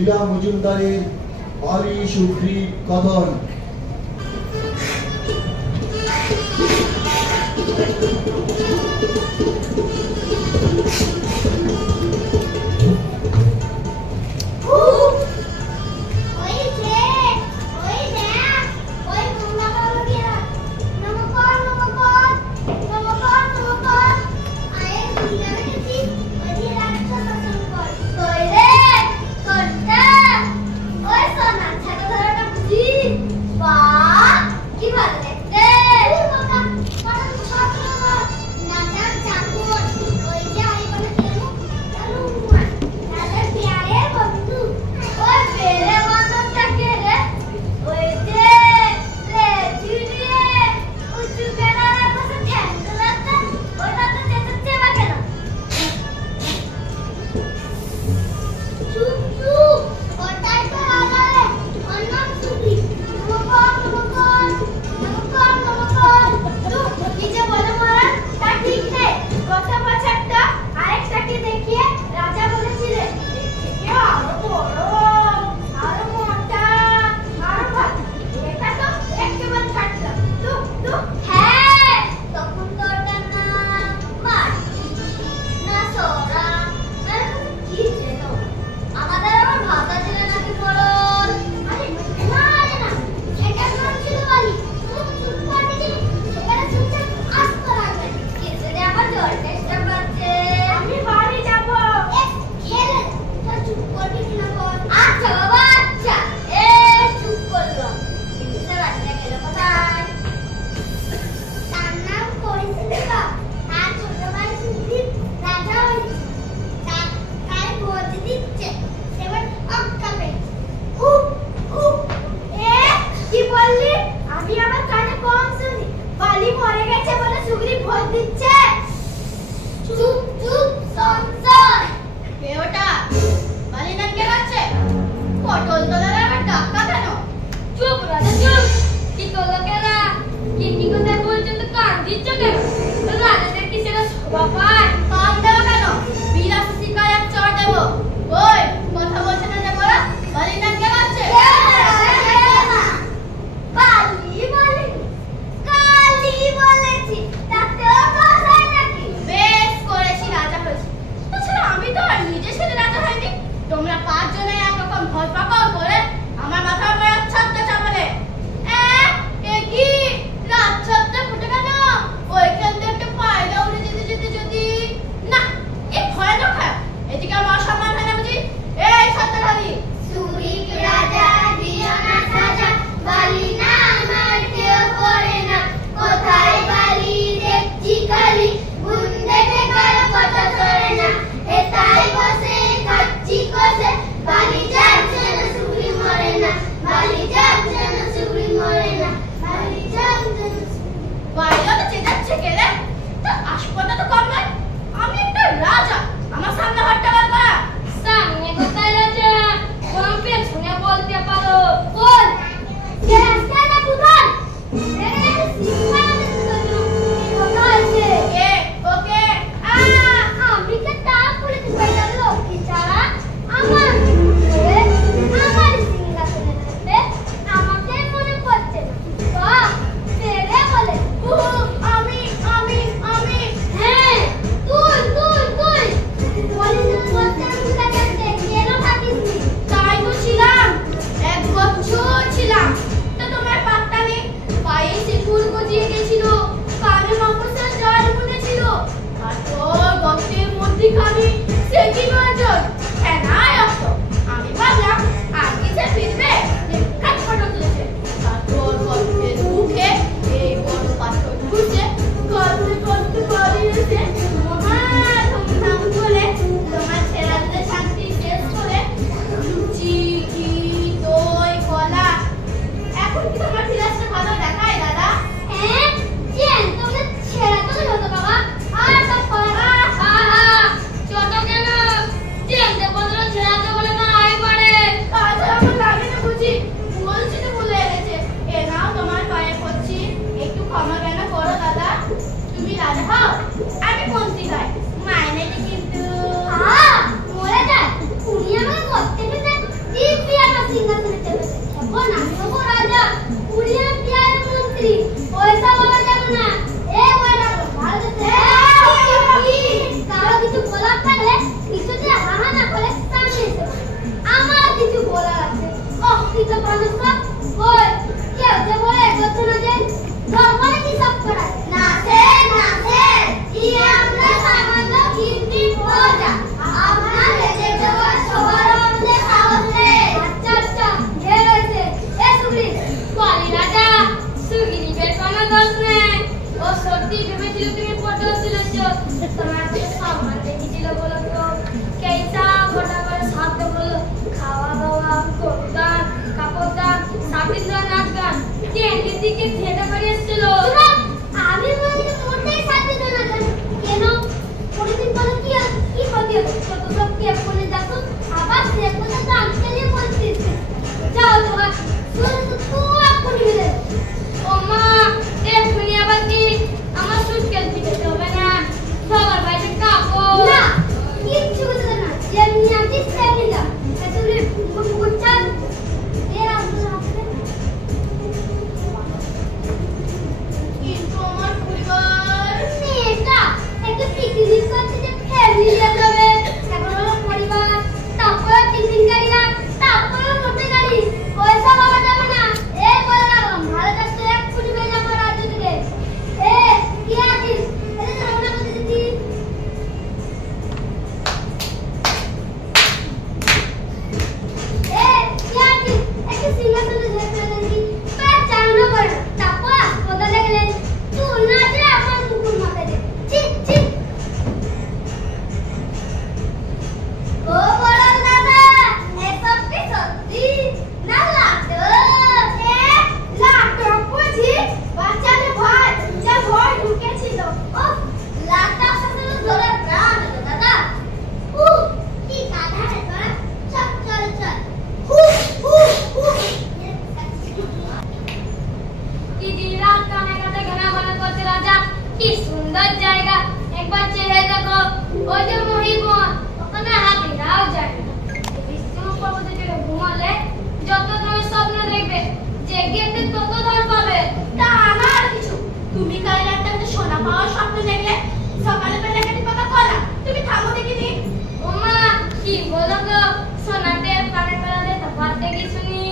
লীলা মজুমদারের বালি সুগ্রীব কদন। Bali দিদিকে ঠেটা মারি এসেছিল। আমি বলছি তোরটাই সাথে জানা কেন? কেন প্রতিদিন বলে কি ক্ষতি হবে? কত সব কি বলে দেখো আবার সে কথা তো আজকালই বলছিস। যাও তো তুই আপনি মিলে ও মা এক্ষুনি আবার কি আমার সুটকেস দিতে হবে না? সবার বাইরে কাপো না কিচ্ছু বলতে না যেমনি আছি সেমনি যা তুমি বুঝছান এর আসলে আসলে কিন্তু আমার পরিবার মেয়েটা একটা পিকনিক করতে যে ফ্যামিলি যাবে এখন হলো পরিবার তারপর টিফিন গাড়ি না তারপর মোটর গাড়ি পয়সা বাবা যাবে না এ বললাম ভালো থাকতে এক কোটি বেজে আমার রাজ্য থেকে এ কি আছিস এটা ঝগড়া করতে দিতি এ কি আছিস একটা সিংহাসনে ঝেড়ে দিতি পাঁচ চালানো করে তারপর কথা লাগলে তুই না যে আমার মুকুর মাথায় দে ঠিক ঠিক ও বড় দাদা এসব কি সত্যি না লাগতো এ লাগতো বুঝি বাচ্চাদের ভয় যে ভয় ঢুকেছিল ও লাগতো সাথে ধরে প্রাণ দাদা হু কি গাধা রে তোরা চল চল চল হু হু হু দিদি রাত কানে কানে ঘনা ঘনা করতে রাজা কি সুন্দর জায়গা একবার চেয়ে দেখো ওই যে মহিবন ওখানে হাতিরাও যায় না বিষ্ণু পর্বতে চড়ে ঘুমালে যত তুমি স্বপ্ন দেখবে জেগেতে তত ধন পাবে তা আমার কিছু তুমি কাল রাতে সোনা পাওয়ার স্বপ্ন দেখলে সকালে বেলা কাটি পাকা কলা তুমি থামো দেখিনি ওমা কি বলো গো সোনাতে কানে বেলাতে তফাৎ দেখি শুনি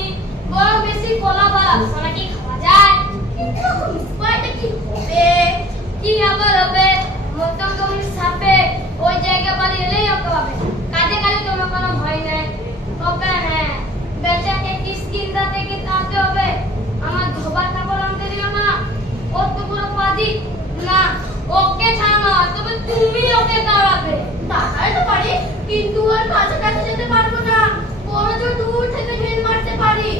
বড় বেশি কলা বলা সোনা কি খাওয়া যায় কিন্তু উপায়টা কি হবে কি আবার হবে মতন তুমি সাপে ওই জায়গা বাড়ি এলেই ওকে পাবে কাজে কাজে তোমার কোনো ভয় নেই ওকে হ্যাঁ বেচাকে কিসকিন্দা থেকে আনতে হবে আমার ধোবার কাপড় আনতে দিও না ও তো পুরো পাজি না ওকে ছাড়ো তবে তুমি ওকে দাঁড়াবে দাঁড়াই তো পারি কিন্তু ওর কাছাকাছি যেতে পারবো না বড় জোর দূর থেকে ঢিল মারতে পারি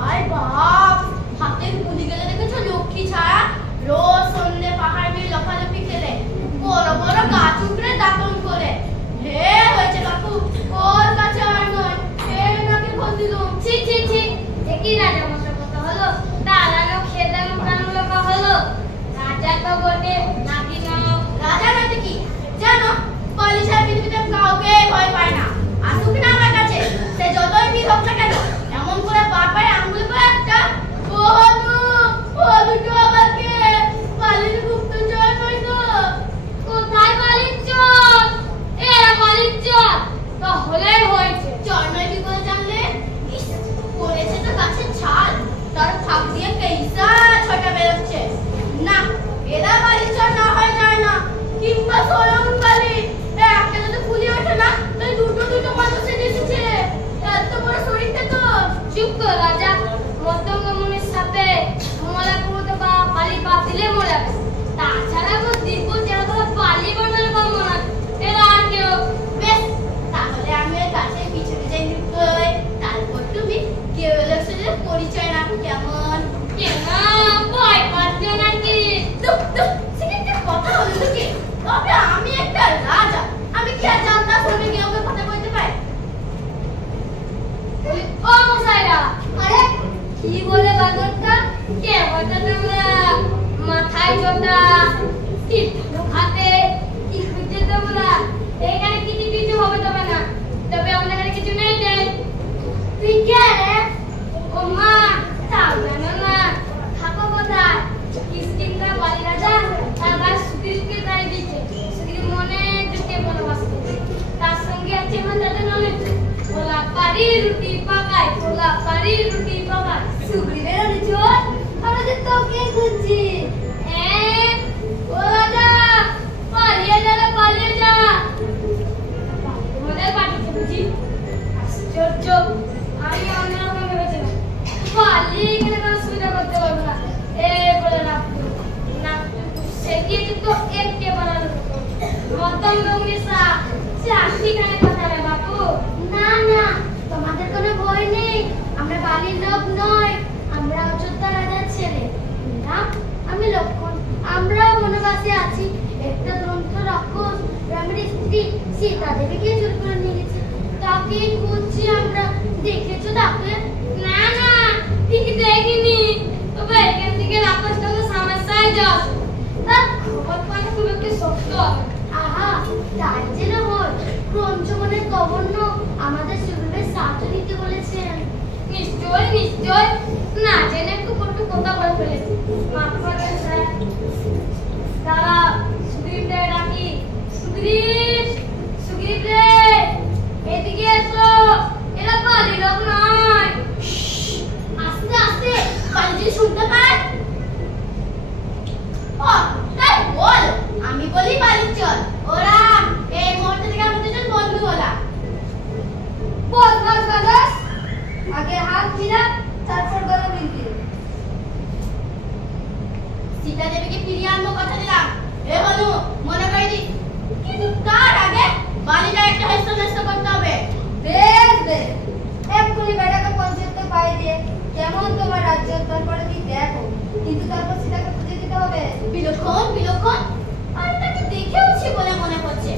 আয় বাপ হাতের গুলি গেলে দেখেছো লক্ষ্মী ছাড়া রোজ সন্ধ্যে পাহাড় নিয়ে লফালফি খেলে বড় বড় গাছ উপড়ে দাপন করে হে হয়েছে কাকু ওর কাছে আর নয় হে নাকি খোঁজ দিলুম ছি ছি ছি একই রাজা মশার কথা হলো দাঁড়ানো খেদানো কানুলো হলো রাজা তো বটে নাকি নাও রাজা নাকি কি জানো পলিশা পৃথিবীতে কাউকে ভয় পায় না আসুক না আমার কাছে সে যতই বীর হোক না কেন এমন করে বারবার আঙ্গুল করে একটা ও দুটো আবার কে পালির গুপ্তচর নয় তো কোথায় পালির চোর এ পালির চোর তো হলেই হয়েছে চর নয় কি করে জানলে ইস পড়েছে তো গাছের ছাল তার ফাঁক দিয়ে কেইসা ছটা বেরোচ্ছে না এরা পালির চোর না হয় যায় না কিংবা সোলং কালি একটা যদি ফুলি ওঠে না তাই দুটো দুটো মানুষে এসেছে এত বড় শরীরটা তো চুপ কর রাজা মতঙ্গমুনির সাথে মোলা কুমতো বা পালি পা দিলে মোলাবে তাছাড়া গো দীপু যেরকম পালি বানালে পাবো না এরা আর কেউ বেশ তাহলে আমি ওই গাছের পিছনে যাই নিতে তারপর তুমি কেউ এলে সাথে পরিচয় না কেমন কেমন ভয় পাচ্ছে নাকি চুপ চুপ সেটা কথা হলো নাকি তবে আমি একটা রাজা আমি কি আর জানতাম শুনে কেউ কথা বলতে পারে ও মশাইরা আরে কি বলে বাদরটা কে বলতে তোমরা মাথায় জোটা কি হাতে কি খুঁজে তোমরা এখানে কিছু হবে তবে না তবে আমাদের এখানে কিছু নেই রে তুই কে রে ও মা তাও জানো না থাকো কোথায় কিসকিন্দা বালি রাজা আবার সুগ্রীবকে তাই দিচ্ছে সুগ্রীব মনে জুটে বনবাসী তার সঙ্গে আছে আমার দাদা নলেজ ওলা পারি রুটি পাকায় ওলা পারি রুটি পাকায় সুগ্রীবের অনুচর আমাদের তোকে খুঁজছি ও রাজা পালিয়ে যা তোমাদের পাঠিয়েছে বুঝি আশ্চর্য আমি অন্যরকম ভেবেছিলাম পালিয়ে এখানে কোনো সুবিধা করতে পারবো না এ বলে না সে গিয়ে তো একে বানানো মতন গঙ্গেশা সে আশিখানে কথা রে বাপু না না তোমাদের কোনো ভয় নেই আমরা বালির লোক নয় আমরা অযোধ্যা রাজার ছেলে রাম, আমি লক্ষণ, আমরাও বনবাসে আছি। একটা দন্ত রাক্ষস রামের স্ত্রী সীতা দেবীকে চুরি করে নিয়ে গেছে। তাকে খুঁজছি আমরা। দেখেছো তাকে? না না, ঠিক দেখিনি। তবে এখান থেকে রাক্ষসটা তো সমস্যায় যাস, তার খবর পাওয়া খুব একটু শক্ত হবে। আহা, তাই যেন হয়। পঞ্চমনের গভর্নর আমাদের সুগ্রীবের সাথে নিতে বলেছেন। নিশ্চয় নিশ্চয়, না জেনে একটু কথা বলে ফেলেছি। মাফ করবেন স্যার। দাঁড়া, সুগ্রীব রে ডাকি। সুগ্রীব, সুগ্রীব রে, এদিকে এসো। এরা বাড়ি লোক নয়। আস্তে আস্তে, বাড়ি যদি শুনতে পায়। ও তাই বল, আমি বলি বাড়ি চল। ওরা এই মুহূর্তে থেকে আমাদের দুজন বন্ধু হলাম। বস বস বস, আগে হাত মিলা, তারপর গলা মিলবি। সীতা দেবীকে ফিরিয়ে আনবো কথা দিলাম। এ বলু, মনে করে দিস। কিন্তু তার আগে বাড়িটা একটা হেস্ত নেস্ত করতে হবে। বেশ বেশ, এক্ষুনি বেটাকে পঞ্চায়েত পাই দিয়ে কেমন তোমার রাজ্য তারপরে কি দেখো। কিন্তু তারপর সীতাকে খুঁজে দিতে হবে। বিলক্ষণ বিলক্ষণ, আর তাকে দেখেওছি বলে মনে হচ্ছে।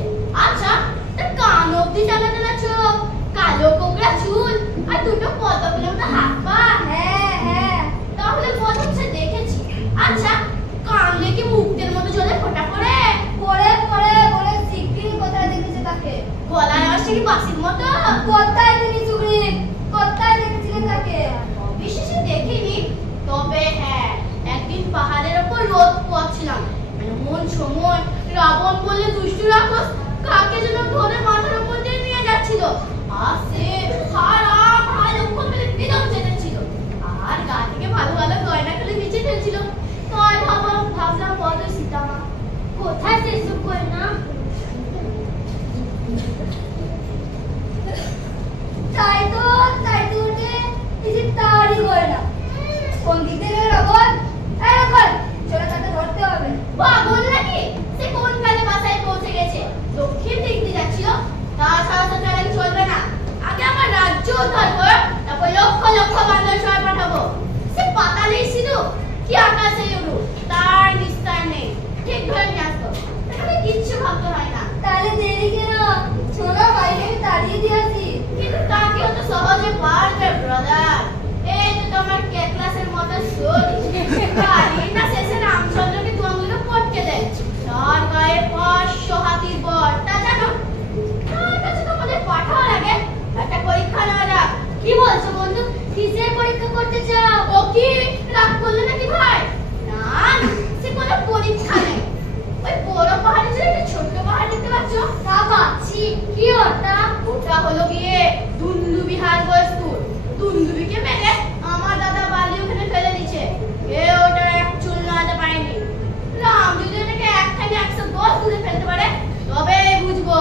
আচ্ছা, তার কান অব্দি টানা টানা চোখ, কালো কোকড়া চুল, আর দুটো পদ্ম ফুলের হাত পা। হ্যাঁ হ্যাঁ, তাহলে মনে হচ্ছে দেখেছি। আচ্ছা, কানলে কি মুক্তের মতো জলে ফোঁটা পড়ে? পরে পরে বলে শিগগিরই কোথায় দেখেছে তাকে। গলায় আওয়াজটা কি বাঁশির মতো? কোথায় তিনি সুগ্রীব, কোথায় দেখেছিলেন তাকে? বিশেষে দেখিনি, তবে হ্যাঁ, একদিন পাহাড়ের ওপর রোদ পোয়াচ্ছিলাম। এমন সময় রাবণ বলে দুষ্টু রাক্ষস কাকে যেন ধরে মাথার উপর দিয়ে নিয়ে যাচ্ছিল। আর সে সারা ভাই লক্ষ্য মেলে বিদম চেতেছিল, আর গা থেকে ভালো ভালো গয়না খুলে নিচে ফেলছিল। তাই ভাবলাম বড় সীতা মা কোথায় সেসব গয়না? তাই তো ওঠে, এই যে তারই গয়না। কোন দিক থেকে রাবণ? এই রাবণ, চলে তাকে ধরতে হবে। বাবুল নাকি? সে কোন কালে বাসায় পৌঁছে গেছে? দক্ষিণ দিক দিয়ে যাচ্ছিল। তাছাড়া তো চালাকি চলবে না। আগে আমার রাজ্য উদ্ধার কর, তারপর লক্ষ লক্ষ বান্দর সবাই পাঠাবো। সে পাতালেই শুধু কি আকাশে উড়ু, তার নিস্তার নেই। ঠিক ধরে নিয়ে আসবো, তাহলে কিচ্ছু ভাবতে হয় না। তাহলে দেরি কেন? চলো বাইরে তাড়িয়ে দিয়ে আসি। কিন্তু তাকেও তো সহজে পারবে ব্রাদার। এই তো তোমার কে ক্লাসের মতো শরীর, গাড়ি না শেষে রামচন্দ্রকে দু আঙুলে পটকে দেয়। তার গায়ে 500 হাতির বর, তা জানো? তার কাছে তোমাদের পাঠাওয়ার আগে একটা পরীক্ষা নেওয়া যাক। কি বলছো বন্ধু? কিসের পরীক্ষা করতে চাও? ও কি রাগ করলে নাকি ভাই? না না, সে কোনো পরীক্ষা নেই। ওই বড় পাহাড়ে যে একটা ছোট্ট পাহাড় দেখতে পাচ্ছ? তা পাচ্ছি। কি ওটা? ওটা হলো গিয়ে দুন্দুবি হার বস্তুর। দুন্দুবিকে মেরে আমার দাদা বালি ওখানে ফেলে দিচ্ছে। কেউ ওটা এক চুল নাড়াতে পারেনি। রাম যদি এটাকে একখানে 100 গজ তুলে ফেলতে পারে, তবে বুঝবো।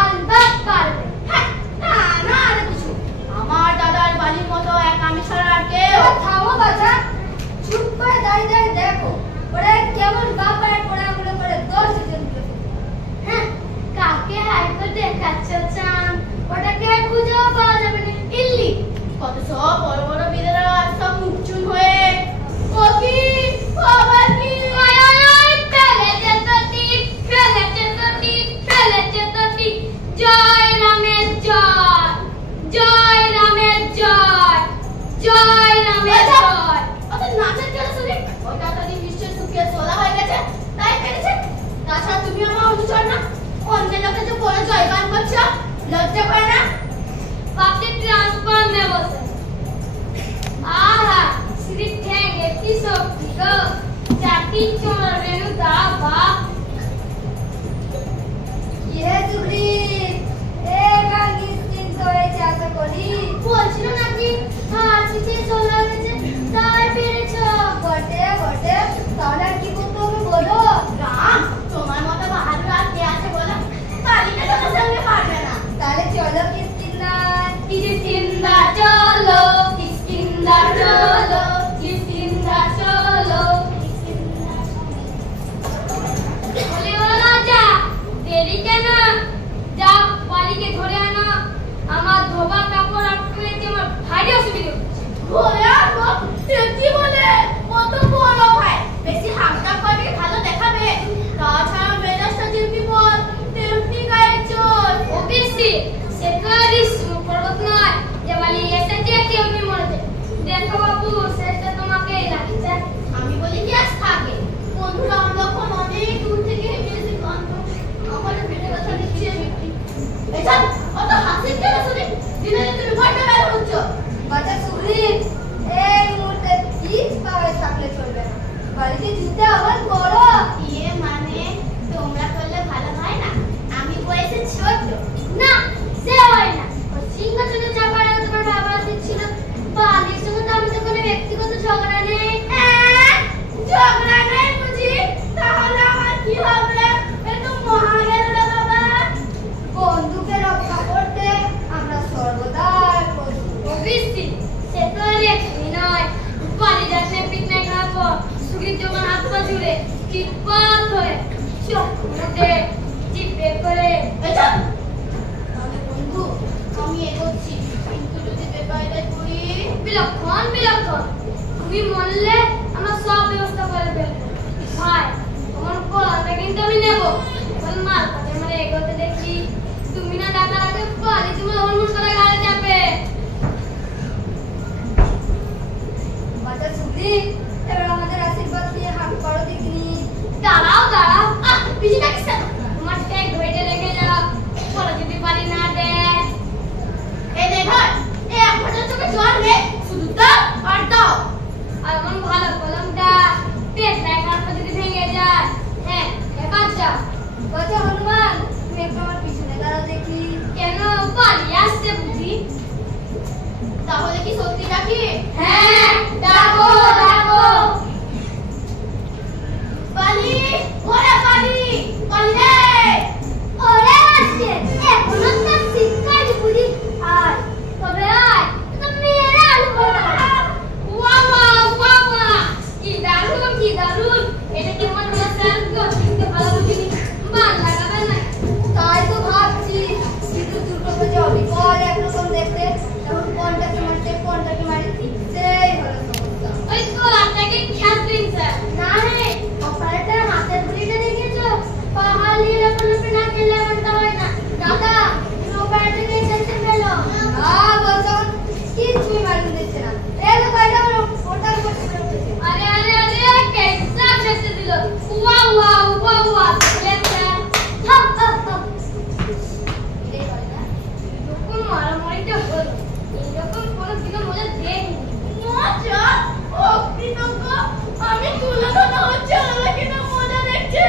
আলবাত পারবে। হ্যাঁ, না না আর কিছু। আমার দাদার বালির মতো এক আমি ছাড়া আর কেউ। থামো বাছা, চুপ করে দাঁড়িয়ে দাঁড়িয়ে দেখো ওরা কেমন বাপায় পোড়াগুলো করে 10 জন। হ্যাঁ, কাকে হাইকো দেখাচ্ছ চান? ওটাকে আর খুঁজেও পাওয়া যাবে না। ইল্লি কত সব বড় বড় বীরেরা সব মুখচুন হয়ে। ও কি বাবা কি? ফেলেছে তো টিপ। জয় রামের জয়, জয় রামের জয়, জয় রামের জয়। অত নাচের কেন শুনি? ওটা তো নিশ্চয় শুকিয়ে সোলা হয়ে গেছে, তাই ফেলেছে। তাছাড়া তুমি আমার অনুচর না, অন্য লোকে যে বড় জয়গান করছো, লজ্জা করে না? বাপকে ট্রান্সফার নে বসে। আহা, শ্রী ঠ্যাঙ্গে কি শক্তি গো, চাটি চোর রেণু দা বাপ। ইয়ে সুগ্রীব, এবার নিশ্চিন্ত হয়েছে আশা করি। বলছিল নাকি হার জিতে চলে গেছে, তাই পেরেছ। বটে বটে, তাহলে আর কি করতে হবে বলো? রাম, তোমার মতো বাহাদুর আর কে আছে বলো? কালিকা তোমার সঙ্গে পারবে না। তাহলে চলো কিস্কিন্দার, কিস্কিন্দার চলো, কিস্কিন্দার চলো, কিস্কিন্দার চলো, কিস্কিন্দার চলো। সি সে তো আর একই নয় পানি যাচ্ছে পিকনিক খাওয়ার পর সুগির যখন হাত পা জুড়ে চিৎপাত হয়ে চোখ মুটে চিপে করে তাহলে বন্ধু আমি এগোচ্ছি, কিন্তু যদি বেকায়দায় পড়ি? বিলক্ষণ বিলক্ষণ তুমি মরলে আমরা সব ব্যবস্থা করে ফেলবো ভাই আমার কলাটা কিন্তু আমি নেবো এখন মার কাছে মানে এগোতে দেখি তুমি না ডাকার আগে পানি তুমি হলমুল করে গাড়ি যাবে বাচ্চা সুগ্রি, এবার আমাদের আশীর্বাদ দিয়ে হাত করো দেখিনি। দাঁড়াও দাঁড়াও পিছিয়ে থাকিস না তোমার ট্যাগ ধরে লেগে যাও পরে যদি পানি না দেয় এই দেখ এই এক ফোঁটা চোখে জল নেই, শুধু দাও আর দাও। আর এমন ভালো কলমটা পেট দেখার পর যদি ভেঙে যায় হ্যাঁ এবার যাও বাচ্চা হনুমান, তুমি একটু আমার পিছনে দাঁড়াও দেখি। কেন পানি আসছে বুঝি তাহলে কি সত্যি ডাকি? হ্যাঁ ডাকো ডাকো পানি, ওরে পানি, পানি রে। ওরে আসছে এখনো তো শিক্ষাই বুঝি আর তবে আয় তো মেরে আলু বাবা ওয়া ওয়া ওয়া কি দারুণ এটা কি মন হলো স্যার গো কিন্তু ভালো বুঝিনি মান লাগাবে না তাই তো ভাবছি, কিন্তু দুর্গাপূজা অবিকল একরকম দেখতে, এখন কোনটাকে মারতে কোনটাকে মারিছি সেই হলো সমস্যা। ওই কলাটাকে খেলতেন স্যার না রে, অপারেটর হাতের ঘড়িটা দেখেছো? পাহাড়ি এরকম না খেলে এমনটা হয় না। দাদা, তুমি অপারেটরকে খেলতে পেলো? না বলছন, কিছুই মালুম দিচ্ছে না। এই তো কয়টা হলো, ওটার উপর ছেড়ে উঠেছে। আরে কেসা খেতে দিল ওয়া লেখা হা হা হা এটাই বলে না? এরকম মারামারিটা হলো এরকম কোনো দিনও মজা দেয়নি মজা? ও কৃতজ্ঞ, আমি তুলনা হচ্ছে আমাকে না মজা দেখছে।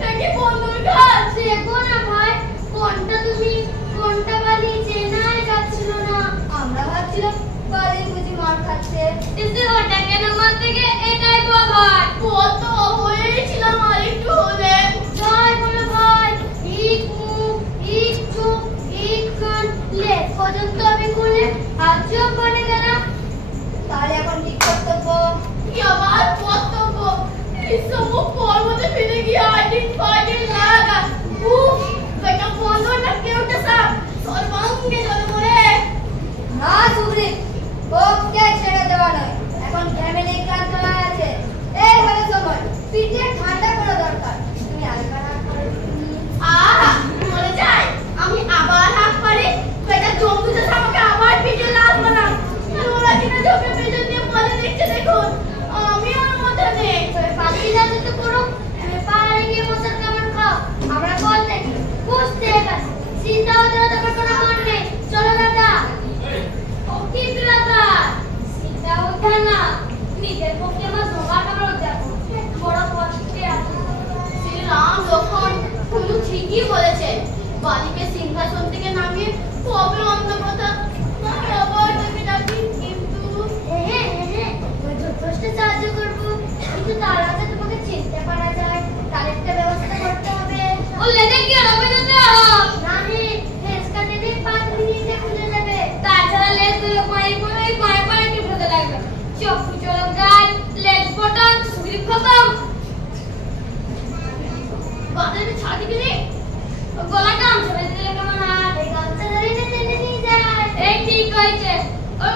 নাকি বন্ধুর কাজ? দেখো না ভাই কোনটা তুমি কোনটা বালি চেনাই যাচ্ছিল না আমরা ভাবছিলাম বাড়ি বুঝি মার খাচ্ছে। কিন্তু ওটা কেন মন থেকে এটাই বোধ হয় কত হয়েছিলাম আর একটু হলে। জয় বলো ভাই এক মুখ এক চোখ এক কান লে পর্যন্ত আমি করলে আজও বনে গেলাম তাহলে এখন কি কর্তব্য? কি আবার কর্তব্য? ইসমুখ পর্বতে ফিরে গিয়ে আইডিন ফাইডিন লাগা। উফ, বেটা বন্ধু না কেউটা সাপ সর্বাঙ্গে জলে মরে। না সুগ্রি, ওকে ছেড়ে দেওয়া নয়, এখন ফ্যামিলি ক্লান্ত হয়ে আছে। এই হলো সময়, পিঠে ঠান্ডা করা দরকার। তুমি আরেকবার হাত করে আহা মরে যাই, আমি আবার হাত পারি। বেটা জম্বুতে আমাকে আবার পিঠে লাল বানাম। ওরা কিনা চোখে পেছন দিয়ে বলে দেখছে দেখুন, আমি ওর মধ্যে নেই। তবে পানি যাতে তো করো পাহাড়ে গিয়ে মশার কামড় খাও আমরা কল দেখি বুঝতে গেছি চিন্তা হতে হতে কোনো মন নেই চলো দাদা ও কি ব্রাদার চিন্তা ওঠা না নিজের পক্ষে আমার ধোকা কামড় যাবো বড় কষ্টে আছে শ্রীরাম লক্ষণ কুলু ঠিকই বলেছে, বালিকে সিংহাসন থেকে নামিয়ে কবে অন্য কথা আবার তাকে ডাকি। কিন্তু হ্যাঁ ওই যথেষ্ট সাহায্য করবো কিন্তু তার আগে তোমাকে চিনতে পারা যায় তার একটা ব্যবস্থা করতে হবে ও লেগে কি হবে না না রে ফেস কাটে দিয়ে 5 মিনিটে খুলে যাবে তাছাড়া লেজ দুটো পায়ে কি হতে লাগবে চক্ষু চলো গাল লেজ বটন সুগ্রীব খতম বাজারে ছাড়ি গেলি গলা কাম চলে দিলে কেমন হয় এই গামছা ধরে টেনে নিয়ে যায় এই ঠিক হয়েছে ওর